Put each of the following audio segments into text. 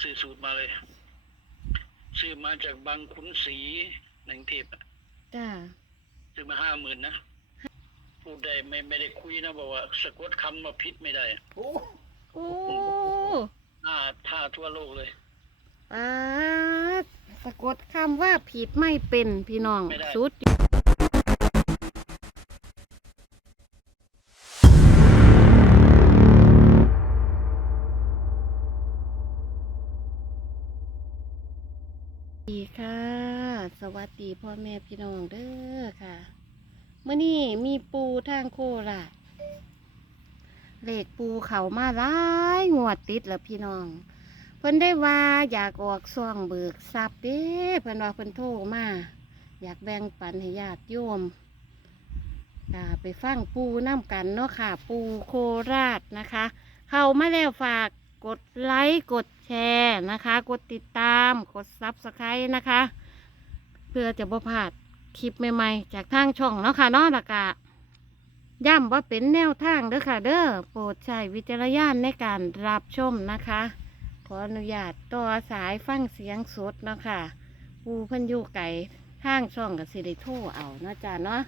ซื้อสูตรมาเลย ซื้อมาจากบางขุนศรีหนังเทพอะจ้าซื้อมาห้าหมื่นนะพูดได้ไม่ไม่ได้คุยนะบอกว่าสะกดคำมาพิษไม่ได้โอ้โอ้ท่าท่าทั่วโลกเลยปาดสะกดคำว่าผิดไม่เป็นพี่น้องไม่ได้สุดดี วัสดีพ่อแม่พี่น้องเด้อค่ะเมื่อนี้มีปูทางโคราชเลขปูเขามาหลายงวดติดแล้วพี่น้อง เพิ่นได้ว่าอยากออกซ่องเบิกทรัพย์เด้เพิ่นว่าเพิ่นโทรมาอยากแบ่งปันให้ญาติโยมอ่าไปฟังปูน้ำกันเนาะค่ะ ปูโคราชนะคะ เข้ามาแล้วฝากกดไลค์กดแชร์นะคะ กดติดตามกดซับสไครต์นะคะ เพื่อจะบ่พลาดคลิปใหม่ๆ จากทางช่องเนาะค่ะเนาะและกะย้ำว่าเป็นแนวทางเด้อค่ะ เด้อโปรดใช้วิจารณญาณในการรับชมนะคะ ขออนุญาตต่อสายฟังเสียงสดเนาะค่ะปูเพันอยูไก่ทางช่องกับสิริโทรเอาเนาะจ้าเนาะ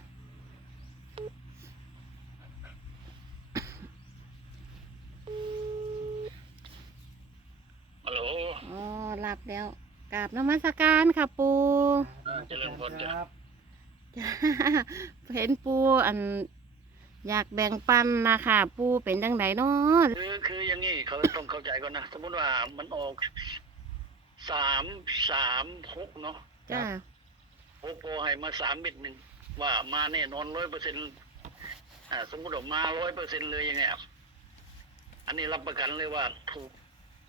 ฮัลโหลอ๋อรับแล้ว กราบนมัสการค่ะปูอ่าเจริญพรจ้ะครับจ้าเห็นปูอัน อยากแบ่งปันนะคะปูเป็นจังไดเนาะคือคืออย่างนี้เขาต้องเข้าใจก่อนนะ สมมติว่ามันออกสามสามหกเนาะจ้าโอโปให้มาสามเม็ดหนึ่งว่ามาแน่นอนร้อยเปอร์เซ็นต์อ่าสมมติออกมาร้อยเปอร์เซ็นต์เลยยังไงอะอันนี้รับประกันเลยว่าถูก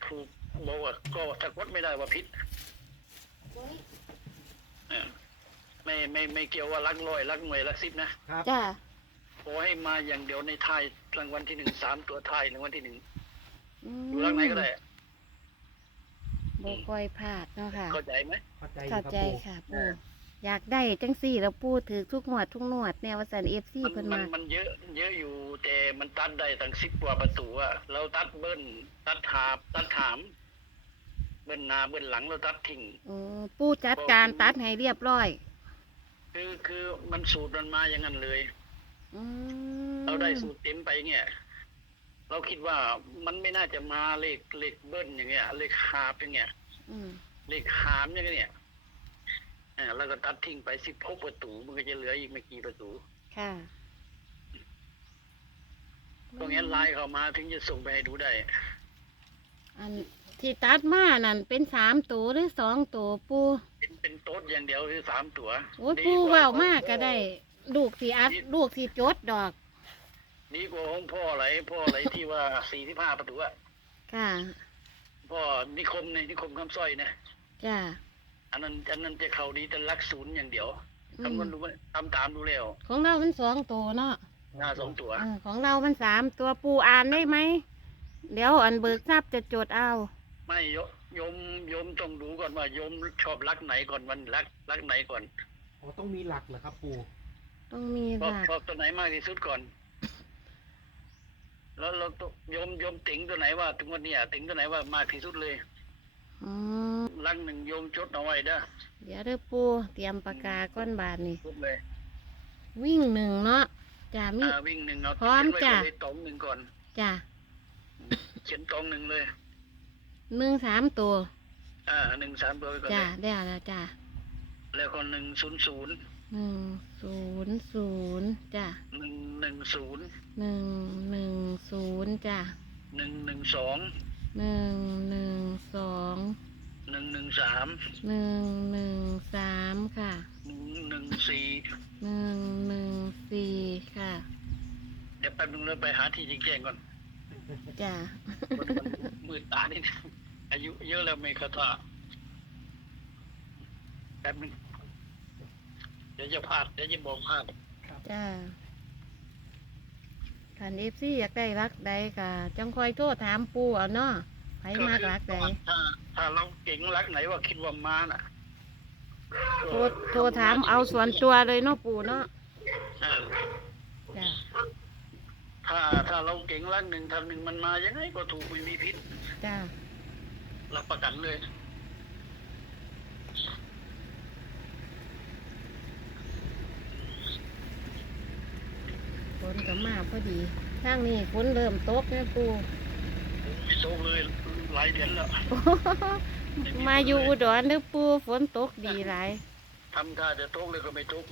ถูกบอกว่าก็สะกดไม่ได้ว่าผิดเออ ไม่ไม่ไม่เกี่ยวว่ารักร้อยรักหน่วยรักสิบนะครับจ้าขอให้มาอย่างเดียวในท้ายรางวัลที่หนึ่งสามตัวท้ายรางวัลที่หนึ่งอือยู่รักไหนก็ได้บ่ค่อยพลาดเนาะค่ะเข้าใจไหมเข้าใจเข้าใจครับค่ะเอปูออยากได้จังสี่แล้วปูถือทุกหนวดทุกหนวดแนววสันเอฟซีมันเพิ่นมันมามันเยอะเยอะอยู่แต่มันตัดได้ตั้งสิบกว่าประตูอะเราตัดเบิ้ลตัดถาบตัดถาม เบิ้ลหน้าเบิ้ลหลังเราตัดทิ้งอ๋อปูจัดการตัดให้เรียบร้อย คือคือมันสูตรมันมาอย่างนั้นเลยอืมเราได้สูตรเต็มไปเงี้ยเราคิดว่ามันไม่น่าจะมาเลขเลขเบิ้ลอย่างเงี้ย เลขหาบอย่างเงี้ยอืมเลขหามอย่างเงี้ยเออแล้วก็ตัดทิ้งไปสิบหกประตู มันก็จะเหลืออีกไม่กี่ประตูค่ะ ตรงนี้ไลน์เข้ามาถึงจะส่งไปให้ดูได้ อัน ที่ตัดมานั่นเป็นสามตัวหรือสองตัวปู เป็นเป็นโต๊ดอย่างเดียวคือสามตัวโอ้ยดีปูกเว้ามากก็ได้ ลูกสีอัดลูกสีจดดอกนี่กว่าของพ่ออะไรพ่ออะไรที่ว่าสี่ที่ห้าประตูอะค่ะพ่อนิคมเนี่ยนิคมคำสร้อยเนี่ยจ้าอันนั้นอันนั้นจะเข้าดีแต่ลักศูนย์อย่างเดียวอืทำมกันดูไหมทำตามดูแล้วของเรามันสองตัวเนาะหน้าสองตัวเออของเรามันสามตัวปูอ่านได้ไหมเดี๋ยวอันเบิกทราบจะจดเอา ไม่โยโยมโยมต้องดูก่อนว่าโยมชอบรักไหนก่อนวันรักรักไหนก่อนอ๋อต้องมีหลักเหรอครับปู่ต้องมีชหอบลักชอบตัวไหนมากที่สุดก่อน แล้วเราต้องโยมโยมติ๋งตัวไหนว่าถึงวันเนี้ยติ๋งตัวไหนว่ามากที่สุดเลยอืมรักหนึ่งโยมจดเอาไว้เด้อเดี๋ยวเด้อปูเตรียมปากกาก้อนบาทนี่ จดเลยวิ่งหนึ่งเนาะจ้ามีอ่าวิ่งหนึ่งเอาพร้อมเขียนไว้จ้ะ เลยตองหนึ่งก่อนจ้าเขียนตองหนึ่งเลย หนึ่งสามตัว อ่าหนึ่งสามตัวไปก่อนจ้าเลยได้แล้วจ้าแล้วก็หนึ่งศูนย์ศูนย์หนึ่งศูนย์ศูนย์จ้าหนึ่งหนึ่งศูนย์หนึ่งหนึ่งศูนย์จ้าหนึ่งหนึ่งสองหนึ่งหนึ่งสองหนึ่งหนึ่งสามหนึ่งหนึ่งสามค่ะหนึ่งหนึ่งสี่หนึ่งหนึ่งสี่ค่ะเดี๋ยวแป๊บนึงเลยไปหาที่แจ้งๆก่อนจ้า มันมันมืดตานี่อายุ เยอะแล้วไม่คาถาแป๊บนึงเดี๋ยวจะพลาดเดี๋ยวจะบอกพลาดจ้าขันเอฟซีอยากได้รักใดกะจังคอยโทษถามปูเอาเนาะไผมากรักใดถ้าถ้าเราเก่งรักไหนว่าคิดว่ามาน่ะ โทรโทรถามเอาส่วนตัวเลยเนาะปูเนาะอ่าจ้าถ้าถ้าเราเก่งรักหนึ่งทำหนึ่งมันมายังไงก็ถูกไม่มีพิษจ้า รับประกันเลยฝนก็มาพอดีทางนี้ฝนเริ่มตกแม่ปูไม่ตกเลยหลายเดือนแล้ว มาอยู่อุดรเด้อปูฝนตกดีหลายทำท่าจะตกเลยก็ไม่ตก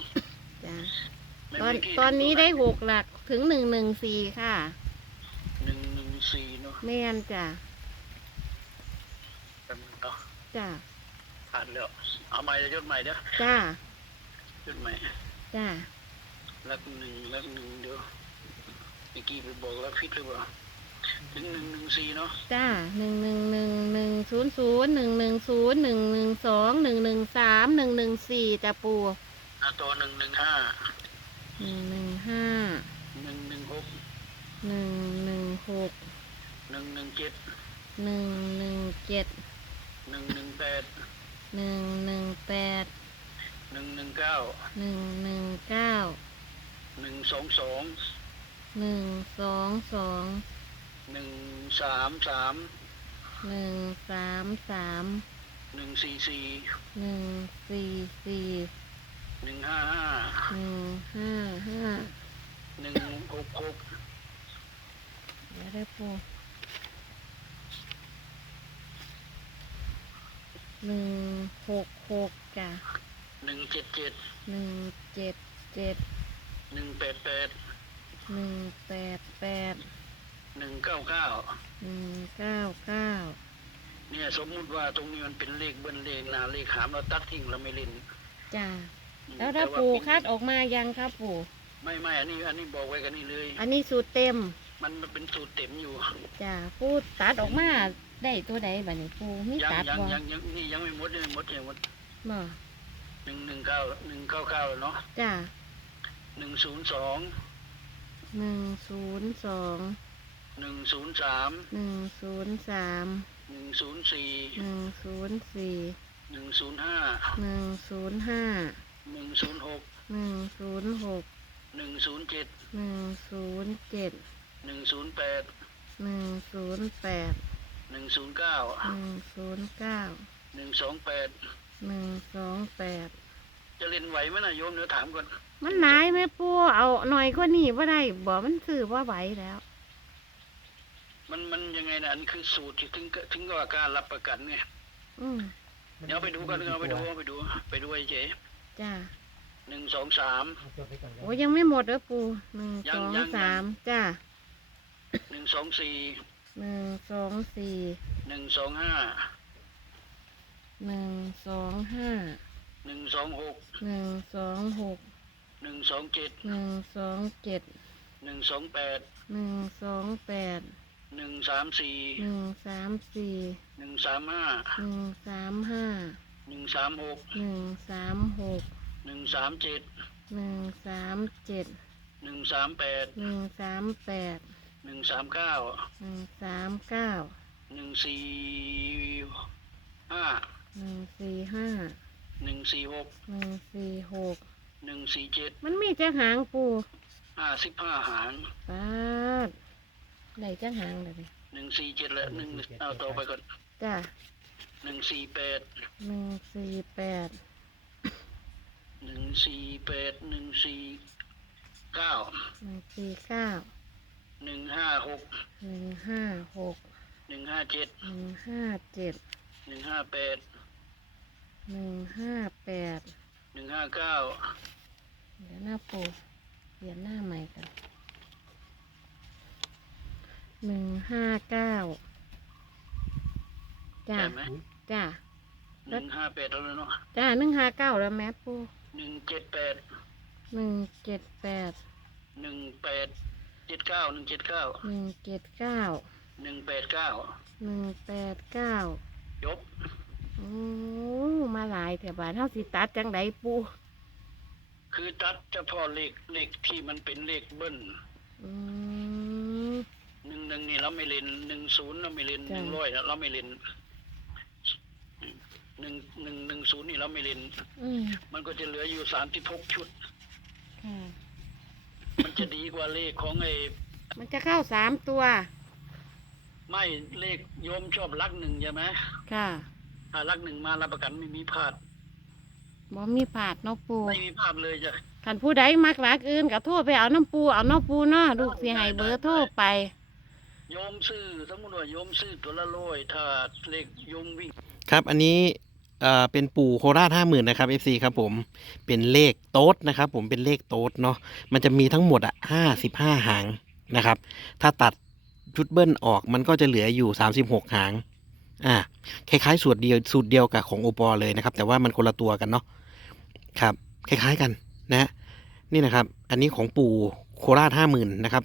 จ้ะไม่ตอนเมื่กี้ตอนนี้ได้หกหลักถึงหนึ่งหนึ่งสี่ค่ะ หนึ่งหนึ่งสี่เนาะแม่นจ้ะจำ เนาะจ้ะผ่านแล้วเอาใหม่จะยศใหม่เด้อจ้ะยศใหม่จ้ะรักหนึ่งรักหนึ่งเดี๋ยวเมื่อกี้ไปบอกรักพิษหรือเปล่าถึงหนึ่งหนึ่งสี่เนาะจ้ะหนึ่งหนึ่งหนึ่งหนึ่งศูนย์ศูนย์หนึ่งหนึ่งศูนย์หนึ่งหนึ่งสองหนึ่งหนึ่งสามหนึ่งหนึ่งสี่จ้ะปูอะตัวหนึ่งหนึ่งห้าหนึ่งหนึ่งห้าหนึ่งหนึ่งหกหนึ่งหนึ่งหกหนึ่งหนึ่งเจ็ดหนึ่งหนึ่งเจ็ด หนึ่งหนึ่งแปดหนึ่งหนึ่งแปดหนึ่งหนึ่งเก้าหนึ่งหนึ่งเก้าหนึ่งสองสองหนึ่งสองสองหนึ่งสามสามหนึ่งสามสามหนึ่งสี่สี่หนึ่งสี่สี่หนึ่งห้าห้าหนึ่งห้าห้าหนึ่งหกหกเดี๋ยวได้ปู หนึ่งหกหกจ้ะหนึ่งเจ็ดเจ็ดหนึ่งเจ็ดเจ็ดหนึ่งแปดแปดหนึ่งแปดแปดหนึ่งเก้าเก้าหนึ่งเก้าเก้าเนี่ยสมมุติว่าตรงนี้มันเป็นเลขเบิ้ลเลขหนาเลขหามเราตัดทิ้งเราไม่เล่นจ้ะอืมแล้วถ้าต่ปู่เป็นคัดออกมายังครับปู่ไม่ไม่อันนี้อันนี้บอกไว้กันนี่เลย อันนี้สูตรเต็ม มันมันเป็นสูตรเต็มอยู่จ้ะปู่ตัดออกมา ได้ตัวใดบัดนี้ปู่มียังตัดยังบ่ยังยังนี่ยังไม่หมดยังไม่หมดยังไม่หมดบ่หนึ่งหนึ่งเก้าหนึ่งเก้าเก้าเนาะจ้ะหนึ่งศูนย์สองหนึ่งศูนย์สองหนึ่งศูนย์สามหนึ่งศูนย์สามหนึ่งศูนย์สี่หนึ่งศูนย์สี่หนึ่งศูนย์ห้าหนึ่งศูนย์ห้าหนึ่งศูนย์หกหนึ่งศูนย์หกหนึ่งศูนย์เจ็ดหนึ่งศูนย์เจ็ดหนึ่งศูนย์แปดหนึ่งศูนย์แปด หนึ่งศูนย์เก้าหนึ่งศูนย์เก้าหนึ่งสองแปดหนึ่งสองแปดจะเล่นไหวไหมนะโยมเดี๋ยวถามก่อนมันหลายไหมปู่เอาหน่อยกว่านี้ว่าได้บ่มันซื้อว่าไหวแล้ว มันมันยังไงนะอันนี้คือสูตรที่ถึงก็ถึงกับว่าการรับประกันไงอืมเดี๋ยวไปดูกันเอาไปดูเอาไปดู ไปดูไอ้เจ๊จ้ะหนึ่งสองสามเอาจดไปก่อนครับโอ้ยังไม่หมดเด้อปู่หนึ่งยัสงองยังสามจ้ะหนึ่งสองสี่ หนึ่งสองสี่หนึ่งสองห้าหนึ่งสองห้าหนึ่งสองหกหนึ่งสองหกหนึ่งสองเจ็ดหนึ่งสองเจ็ดหนึ่งสองแปดหนึ่งสองแปดหนึ่งสามสี่หนึ่งสามสี่หนึ่งสามห้าหนึ่งสามห้าหนึ่งสามหกหนึ่งสามหกหนึ่งสามเจ็ดหนึ่งสามเจ็ดหนึ่งสามแปดหนึ่งสามแปด นึ่งสามเก้าหนึ่งสามเก้าหนึ่งสี่ห้าหนึ่งสี่ห้าหนึ่งสี่หกหนึ่งสี่หกหนึ่งสี่เจ็ดมันมีจักหางปูห้าสิบห้าหางปาดได้จักหางเลยดิหนึ่งสี่เจ็ดและหนึ่งเอาต่อไปก่อนจ้ะหนึ่งสี่แปดหนึ่งสี่แปดหนึ่งสี่แปดหนึ่งสี่เก้าหนึ่งสี่เก้า หนึ่งห้าหกหนึ่งห้าหกหนึ่งห้าเจ็ดหนึ่งห้าเจ็ดหนึ่งห้าแปดหนึ่งห้าแปดหนึ่งห้าเก้าเดี๋ยวหน้าปูเปลี่ยนหน้าใหม่กันหนึ่งห้าเก้าจ้าใช่ไหมจ้า หนึ่งห้าแปดแล้วเนาะจ้าหนึ่งห้าเก้าแล้วแม่ปูหนึ่งเจ็ดแปดหนึ่งเจ็ดแปดหนึ่งแปด เจ็ดเก้าหนึ่งเจ็ดเก้าหนึ่งเจ็ดเก้าหนึ่งแปดเก้าหนึ่งแปดเก้ายกโอ้มาหลายแต่บาทเท่าสิตัดจังไดปูคือตัดเฉพาะเลขเลขที่มันเป็นเลขเบิ้ลอืมหนึ่งหนึ่งนี่เราไม่เล่นหนึ่งศูนย์เราไม่เล่นหจ้ะนึ่งร้อยเราไม่เล่นหนึ่งหนึ่งหนึ่งศูนย์นี่เราไม่เล่นอืมมันก็จะเหลืออยู่สามสิบหกชุดค่ะ มันจะดีกว่าเลขของไอ้มันจะเข้าสามตัว ไม่เลขโยมชอบลักหนึ่งใช่ไหมค่ะถ้าลักหนึ่งมารับประกันไม่มีพลาดบ่มีผาดเนาะปูไม่มีพลาดเลยจ้ะคันผู้ใดมักรักอื่นก็โทรไปเอาน้ำปูเอาน้ำปูเนาะลูกสิให้เบอร์โทรไป โยมซื้อสมมติว่าโยมซื้อตัวละร้อยถ้าเลขโยมวิ่ง ครับอันนี้ เป็นปู่โคราชห้าหมื่นนะครับ FC ครับผมเป็นเลขโต๊ดนะครับ ผมเป็นเลขโต๊ดเนาะมันจะมีทั้งหมดอะห้าสิบห้าหางนะครับ ถ้าตัดชุดเบิ้ลออกมันก็จะเหลืออยู่สามสิบหกหางอ่าคล้ายๆสูตรเดียวสูตรเดียวกับของโอปอเลยนะครับ แต่ว่ามันคนละตัวกันเนาะครับ คล้ายๆกันนะฮะนี่นะครับ อันนี้ของปู่โคราชห้าหมื่นนะครับ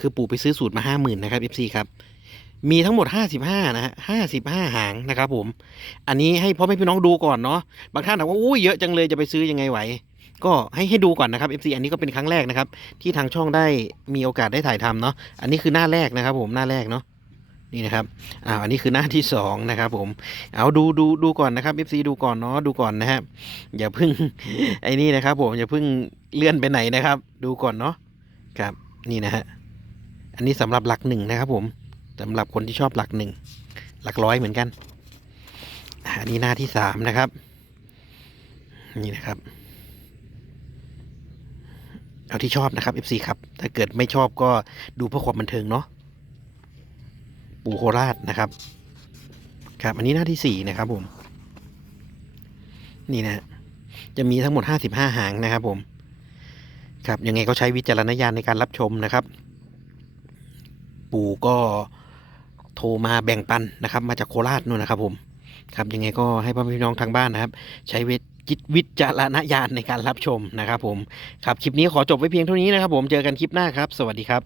คือปู่ไปซื้อสูตรมาห้าหมื่นนะครับ FC ครับ มีทั้งหมดห้าสิบห้านะฮะห้าสิบห้างนะครับผม อันนี้ให้พ่อแม่พี่น้องดูก่อนเนาะ บางท่านถามว่าอุ้ยเยอะจังเลยจะไปซื้อยังไงไหว ก็ให้ให้ดูก่อนนะครับ FC อันนี้ก็เป็นครั้งแรกนะครับ ที่ทางช่องได้มีโอกาสได้ถ่ายทำเนาะ อันนี้คือหน้าแรกนะครับ ผมหน้าแรกเนาะ นี่นะครับ อ่า อันนี้คือหน้าที่สองนะครับผม เอาดูดูดูก่อนนะครับ FC ดูก่อนเนาะ ดูก่อนนะฮะอย่าเพิ่งไอ้นี่นะครับ ผม อย่าเพิ่งเลื่อนไปไหนนะครับ ดูก่อนเนาะ ครับ นี่นะฮะ อันนี้สำหรับหลักหนึ่งนะครับผม สำหรับคนที่ชอบหลักหนึ่งหลักร้อยเหมือนกันอันนี้หน้าที่สามนะครับ นี่นะครับ เอาที่ชอบนะครับ FC ครับ ถ้าเกิดไม่ชอบก็ดูเพื่อความบันเทิงเนาะปูโคราชนะครับ ครับ อันนี้หน้าที่สี่นะครับผม นี่นะ จะมีทั้งหมดห้าสิบห้าหางนะครับผม ครับยังไงก็ใช้วิจารณญาณในการรับชมนะครับ ปูก็ โทรมาแบ่งปันนะครับ มาจากโคราชนู่นนะครับผมครับยังไงก็ให้พ่อแม่พี่น้องทางบ้านนะครับ ใช้เวทจิตวิจารณญาณในการรับชมนะครับผมครับคลิปนี้ขอจบไว้เพียงเท่านี้นะครับผมเจอกันคลิปหน้าครับ สวัสดีครับ